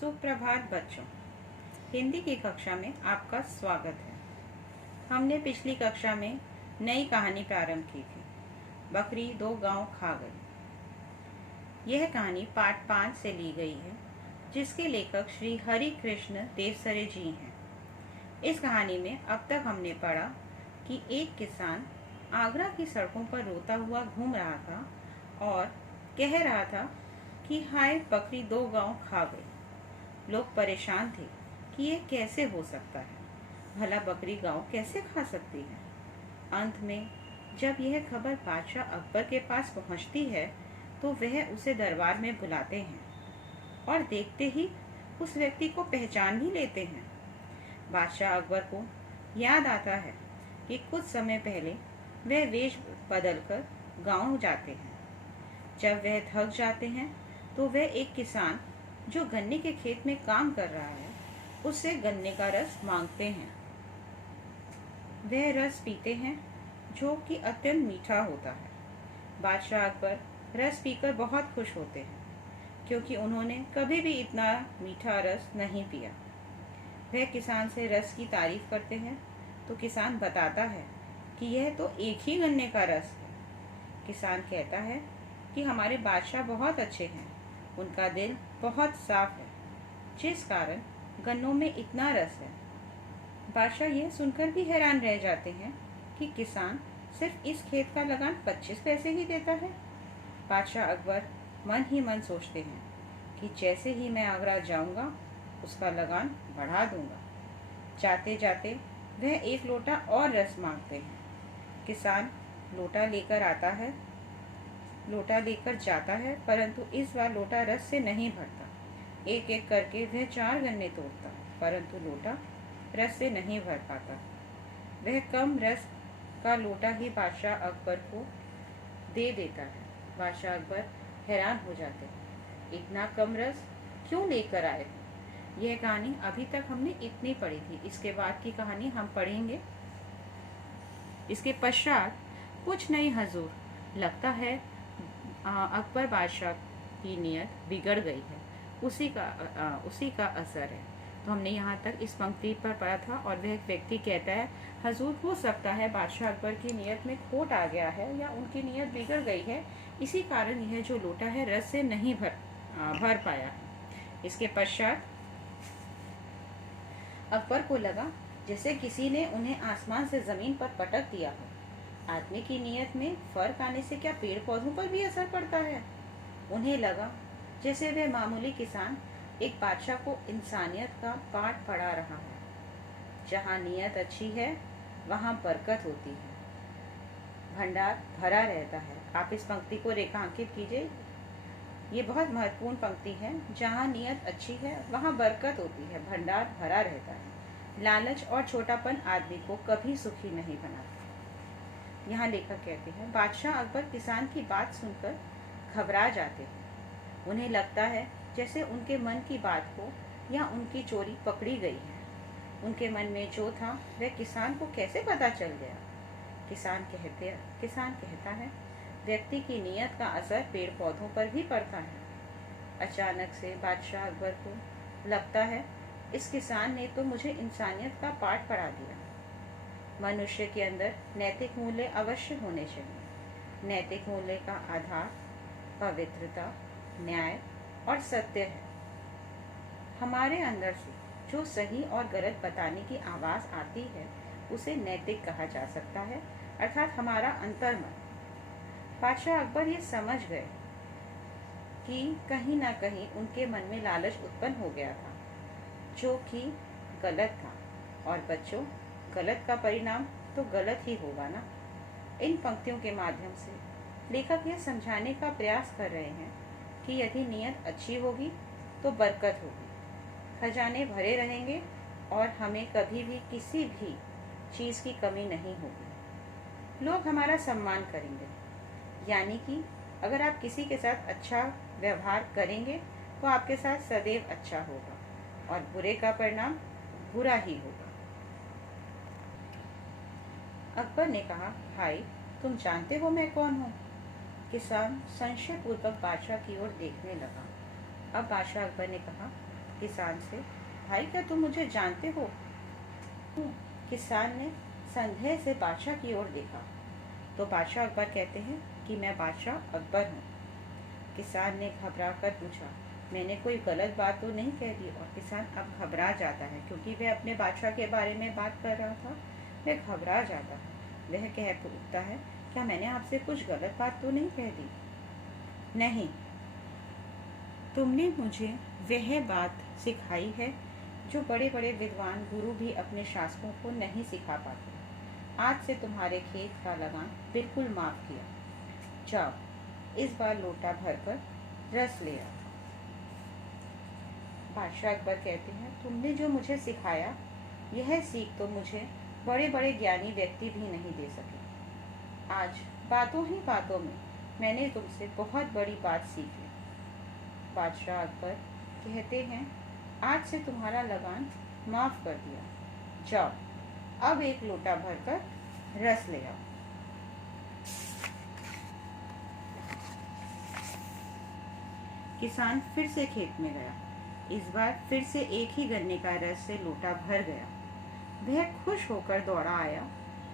सुप्रभात बच्चों। हिंदी की कक्षा में आपका स्वागत है। हमने पिछली कक्षा में नई कहानी प्रारंभ की थी, बकरी 2 गांव खा गई। यह कहानी पाठ 5 से ली गई है, जिसके लेखक श्री हरि कृष्ण देवसरे जी हैं। इस कहानी में अब तक हमने पढ़ा कि एक किसान आगरा की सड़कों पर रोता हुआ घूम रहा था और कह रहा था कि हाय, बकरी 2 गांव खा गई। लोग परेशान थे कि ये कैसे हो सकता है, भला बकरी गांव कैसे खा सकती है। अंत में जब यह खबर बादशाह अकबर के पास पहुंचती है तो वह उसे दरबार में बुलाते हैं और देखते ही उस व्यक्ति को पहचान भी लेते हैं। बादशाह अकबर को याद आता है कि कुछ समय पहले वह वेश बदलकर गांव जाते हैं। जब वह थक जाते हैं तो वह एक किसान जो गन्ने के खेत में काम कर रहा है उससे गन्ने का रस मांगते हैं। वह रस पीते हैं जो कि अत्यंत मीठा होता है। बादशाह अकबर रस पीकर बहुत खुश होते हैं क्योंकि उन्होंने कभी भी इतना मीठा रस नहीं पिया। वह किसान से रस की तारीफ करते हैं तो किसान बताता है कि यह तो एक ही गन्ने का रस है। किसान कहता है कि हमारे बादशाह बहुत अच्छे हैं, उनका दिल बहुत साफ है, जिस कारण गन्नों में इतना रस है। बादशाह यह सुनकर भी हैरान रह जाते हैं कि किसान सिर्फ इस खेत का लगान 25 पैसे ही देता है। बादशाह अकबर मन ही मन सोचते हैं कि जैसे ही मैं आगरा जाऊंगा उसका लगान बढ़ा दूंगा। जाते जाते वह 1 लोटा और रस मांगते हैं। किसान लोटा लेकर जाता है, परंतु इस बार लोटा रस से नहीं भरता। एक एक करके वह 4 गन्ने तोड़ता, परंतु लोटा रस से नहीं भर पाता। वह कम रस का लोटा ही बादशाह अकबर को दे देता है। बादशाह अकबर हैरान हो जाते हैं, इतना कम रस क्यों लेकर आए हो। यह कहानी अभी तक हमने इतनी पढ़ी थी। इसके बाद की कहानी हम पढ़ेंगे। इसके पश्चात कुछ नहीं हजूर, लगता है अकबर बादशाह की नीयत बिगड़ गई है, उसी का असर है। तो हमने यहाँ तक इस पंक्ति पर पढ़ा था और वह व्यक्ति कहता है, हजूर हो सकता है बादशाह अकबर की नीयत में खोट आ गया है या उनकी नीयत बिगड़ गई है, इसी कारण यह जो लोटा है रस से नहीं भर पाया है। इसके पश्चात अकबर को लगा जैसे किसी ने उन्हें आसमान से जमीन पर पटक दिया हो। आदमी की नीयत में फर्क आने से क्या पेड़ पौधों पर भी असर पड़ता है। उन्हें लगा जैसे वह मामूली किसान एक बादशाह को इंसानियत का पाठ पढ़ा रहा है। जहाँ नीयत अच्छी है वहाँ बरकत होती है, भंडार भरा रहता है। आप इस पंक्ति को रेखांकित कीजिए, ये बहुत महत्वपूर्ण पंक्ति है। जहाँ नीयत अच्छी है वहाँ बरकत होती है, भंडार भरा रहता है। लालच और छोटापन आदमी को कभी सुखी नहीं बनाता। यहाँ लेखक कहते हैं, बादशाह अकबर किसान की बात सुनकर घबरा जाते हैं। उन्हें लगता है जैसे उनके मन की बात को या उनकी चोरी पकड़ी गई है। उनके मन में जो था वह किसान को कैसे पता चल गया। किसान कहता है, व्यक्ति की नीयत का असर पेड़ पौधों पर भी पड़ता है। अचानक से बादशाह अकबर को लगता है, इस किसान ने तो मुझे इंसानियत का पाठ पढ़ा दिया। मनुष्य के अंदर नैतिक मूल्य अवश्य होने चाहिए। नैतिक मूल्य का आधार पवित्रता, न्याय और सत्य है। हमारे अंदर से जो सही और गलत बताने की आवाज़ आती है उसे नैतिक कहा जा सकता है, अर्थात हमारा अंतर्मन। बादशाह अकबर ये समझ गए कि कहीं ना कहीं उनके मन में लालच उत्पन्न हो गया था, जो कि गलत था। और बच्चों, गलत का परिणाम तो गलत ही होगा ना। इन पंक्तियों के माध्यम से लेखक यह समझाने का प्रयास कर रहे हैं कि यदि नीयत अच्छी होगी तो बरकत होगी, खजाने भरे रहेंगे और हमें कभी भी किसी भी चीज़ की कमी नहीं होगी। लोग हमारा सम्मान करेंगे। यानी कि अगर आप किसी के साथ अच्छा व्यवहार करेंगे तो आपके साथ सदैव अच्छा होगा और बुरे का परिणाम बुरा ही होगा। अकबर ने कहा, भाई तुम जानते हो मैं कौन हूँ। किसान संशय पूर्वक बादशाह की ओर देखने लगा। अब बादशाह अकबर ने कहा, किसान से, भाई क्या तुम मुझे जानते हो? किसान ने संदेह से बादशाह की ओर देखा तो बादशाह अकबर कहते हैं कि मैं बादशाह अकबर हूँ। किसान ने घबरा कर पूछा, मैंने कोई गलत बात तो नहीं कह दी? और किसान अब घबरा जाता है क्योंकि वह अपने बादशाह के बारे में बात कर रहा था। वह घबरा जाता है। वह कह उठता है, क्या मैंने आपसे कुछ गलत बात तो नहीं कह दी? नहीं, तुमने मुझे वह बात सिखाई है जो बड़े बड़े विद्वान गुरु भी अपने शासकों को नहीं सिखा पाते। आज से तुम्हारे खेत का लगान बिल्कुल माफ किया। जाओ, इस बार लोटा भरकर रस ले आओ। बादशाह अकबर कहते हैं, तुमने जो मुझे सिखाया, यह सीख तो मुझे बड़े बड़े ज्ञानी व्यक्ति भी नहीं दे सके। आज बातों ही बातों में मैंने तुमसे बहुत बड़ी बात सीख ली। बादशाह अकबर कहते हैं, आज से तुम्हारा लगान माफ कर दिया। जाओ, अब एक लोटा भरकर रस ले आओ। किसान फिर से खेत में गया। इस बार फिर से एक ही गन्ने का रस से लोटा भर गया। वह खुश होकर दौड़ा आया।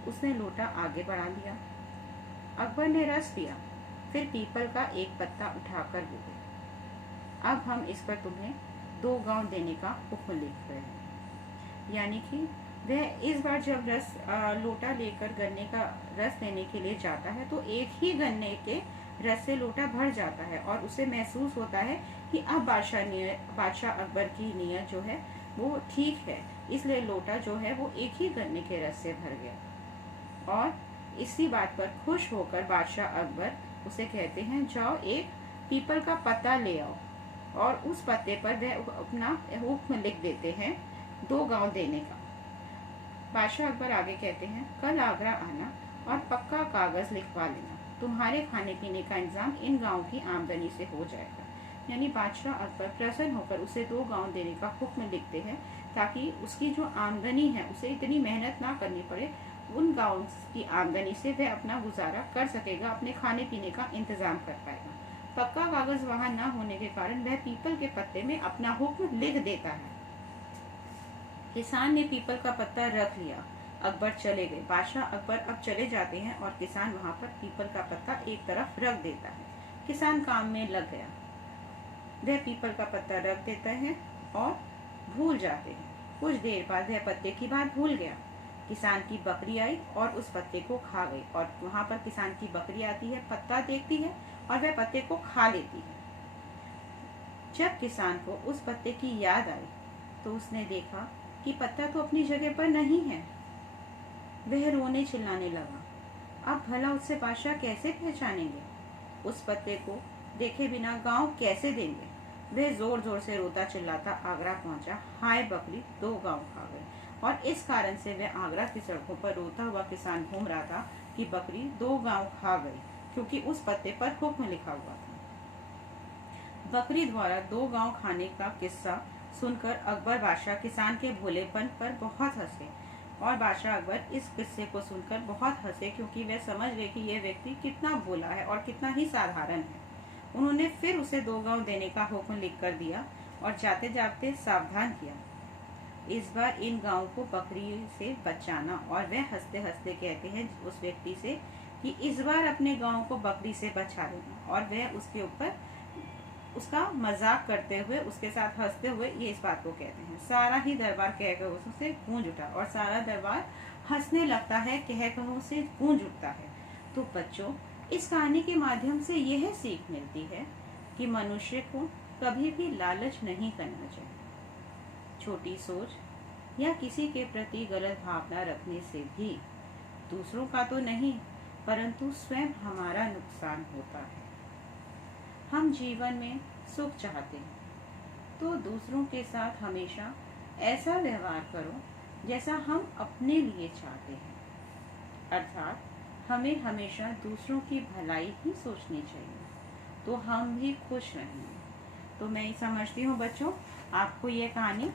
उसने लोटा आगे बढ़ा लिया। अकबर ने रस पिया, फिर पीपल का एक पत्ता उठाकर बोले, अब हम इस पर तुम्हें 2 गांव देने का हुक्म लिख रहे हैं। यानी कि वह इस बार जब लोटा लेकर गन्ने का रस लेने के लिए जाता है तो एक ही गन्ने के रस से लोटा भर जाता है और उसे महसूस होता है कि अब बादशाह अकबर की नीयत जो है वो ठीक है, इसलिए लोटा जो है वो एक ही गन्ने के रस से भर गया। और इसी बात पर खुश होकर बादशाह अकबर उसे कहते हैं, जाओ एक पीपल का पत्ता ले आओ। और उस पत्ते पर वह अपना हुक्म लिख देते हैं 2 गांव देने का। बादशाह अकबर आगे कहते हैं, कल आगरा आना और पक्का कागज लिखवा लेना। तुम्हारे खाने पीने का इंतजाम इन गांव की आमदनी से हो जाएगा। यानी बादशाह अकबर प्रसन्न होकर उसे 2 गांव देने का हुक्म लिखते हैं ताकि उसकी जो आमदनी है उसे इतनी मेहनत ना करनी पड़े। उन गांव की आमदनी से वह अपना गुजारा कर सकेगा, अपने खाने पीने का इंतजाम कर पाएगा। पक्का कागज वहां न होने के कारण वह पीपल के पत्ते में अपना हुक्म लिख देता है। किसान ने पीपल का पत्ता रख लिया। अकबर चले गए। बादशाह अकबर अब चले जाते हैं और किसान वहां पर पीपल का पत्ता एक तरफ रख देता है। किसान काम में लग गया। वह पीपल का पत्ता रख देता है और भूल जाते हैं। कुछ देर बाद वह पत्ते की बात भूल गया। किसान की बकरी आई और उस पत्ते को खा गई। और वहां पर किसान की बकरी आती है, पत्ता देखती है और वह पत्ते को खा लेती है। जब किसान को उस पत्ते की याद आई तो उसने देखा कि पत्ता तो अपनी जगह पर नहीं है। वह रोने चिल्लाने लगा। अब भला उससे बादशाह कैसे पहचानेंगे? उस पत्ते को देखे बिना गांव कैसे देंगे? वह जोर जोर से रोता चिल्लाता आगरा पहुंचा। हाय बकरी, 2 गांव खा गए। और इस कारण से वह आगरा की सड़कों पर रोता हुआ किसान घूम रहा था कि बकरी 2 गांव खा गई, क्योंकि उस पत्ते पर हुक्म लिखा हुआ था। बकरी द्वारा 2 गांव खाने का किस्सा सुनकर अकबर बादशाह किसान के भोलेपन पर बहुत हंसे। और बादशाह अकबर इस किस्से को सुनकर बहुत हंसे क्योंकि वे समझ गए कि यह व्यक्ति कितना भोला है और कितना ही साधारण है। उन्होंने फिर उसे 2 गांव देने का हुक्म लिख कर दिया और जाते जाते सावधान किया, इस बार इन गांवों को बकरी से बचाना। और वह हंसते हंसते कहते हैं उस व्यक्ति से कि इस बार अपने गांव को बकरी से बचा लेना। और वह उसके ऊपर उसका मजाक करते हुए, उसके साथ हंसते हुए ये इस बात को कहते हैं। सारा ही दरबार कहकर उससे गूंज उठा और सारा दरबार हंसने लगता है, कहकर उसे गूंज उठता है। तो बच्चों, इस कहानी के माध्यम से यह सीख मिलती है कि मनुष्य को कभी भी लालच नहीं करना चाहिए। छोटी सोच या किसी के प्रति गलत भावना रखने से भी दूसरों का तो नहीं परंतु स्वयं हमारा नुकसान होता है। हम जीवन में सुख चाहते हैं तो दूसरों के साथ हमेशा ऐसा व्यवहार करो जैसा हम अपने लिए चाहते हैं। अर्थात हमें हमेशा दूसरों की भलाई ही सोचनी चाहिए, तो हम भी खुश रहेंगे। तो मैं समझती हूँ बच्चों, आपको ये कहानी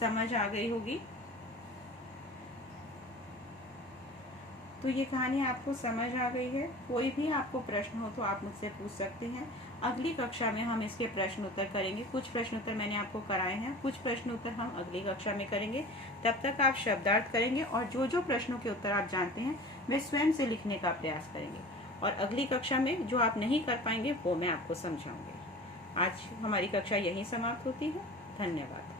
समझ आ गई होगी। तो ये कहानी आपको समझ आ गई है। कोई भी आपको प्रश्न हो तो आप मुझसे पूछ सकते हैं। अगली कक्षा में हम इसके प्रश्न उत्तर करेंगे। कुछ प्रश्न उत्तर मैंने आपको कराए हैं, कुछ प्रश्न उत्तर हम अगली कक्षा में करेंगे। तब तक आप शब्दार्थ करेंगे और जो जो प्रश्नों के उत्तर आप जानते हैं वे स्वयं से लिखने का प्रयास करेंगे, और अगली कक्षा में जो आप नहीं कर पाएंगे वो मैं आपको समझाऊंगी। आज हमारी कक्षा यहीं समाप्त होती है। धन्यवाद।